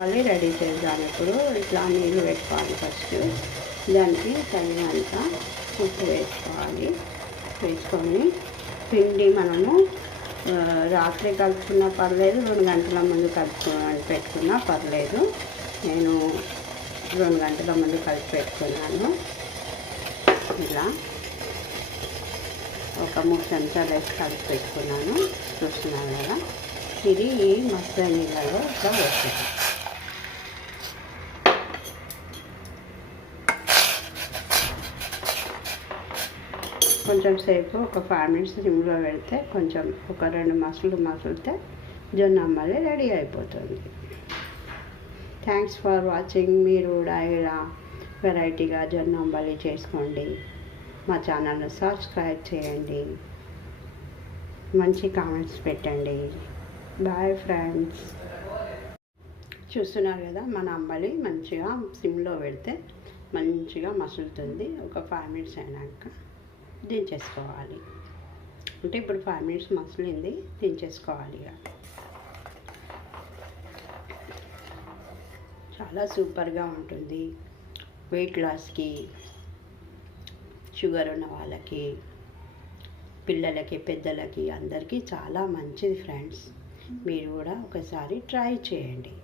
మళ్ళీ రెడీ చేద్దాం. ఇప్పుడు ఇట్లా నీళ్ళు పెట్టుకోవాలి. ఫస్ట్ దానికి తగినంత ఉప్పు వేసుకోవాలి. వేసుకొని పిండి మనము రాత్రి కలుపుకున్నా పర్లేదు, 2 గంటల ముందు పెట్టుకున్నా పర్లేదు. నేను 2 గంటల ముందు కలిపి పెట్టుకున్నాను. ఇలా ఒక 3 చెంచాలు వేసి కలిపి పెట్టుకున్నాను. చూస్తున్నాను కదా, ఇది మసాలా నీళ్ళలో ఇట్లా పోస్తుంది. కొంచెం సేపు ఒక 5 మినిట్స్ సిమ్లో పెడితే కొంచెం ఒక 2 మసులితే జొన్న అంబలి రెడీ అయిపోతుంది. Thanks for watching. మీరు కూడా ఇలా వెరైటీగా జొన్న అంబలి చేసుకోండి. మా ఛానల్ని సబ్స్క్రైబ్ చేయండి, మంచి కామెంట్స్ పెట్టండి. Bye friends. చూస్తున్నారు కదా, మన అంబలి మంచిగా సిమ్లో పెడితే మంచిగా మసులుతుంది. ఒక 5 మినిట్స్ అయినాక దించేసుకోవాలి. అంటే ఇప్పుడు 5 మినిట్స్ మసిలింది, దించేసుకోవాలి. ఇక చాలా సూపర్గా ఉంటుంది. వెయిట్ లాస్కి, షుగర్ ఉన్న వాళ్ళకి, పిల్లలకి, పెద్దలకి అందరికీ చాలా మంచిది ఫ్రెండ్స్. మీరు కూడా ఒకసారి ట్రై చేయండి.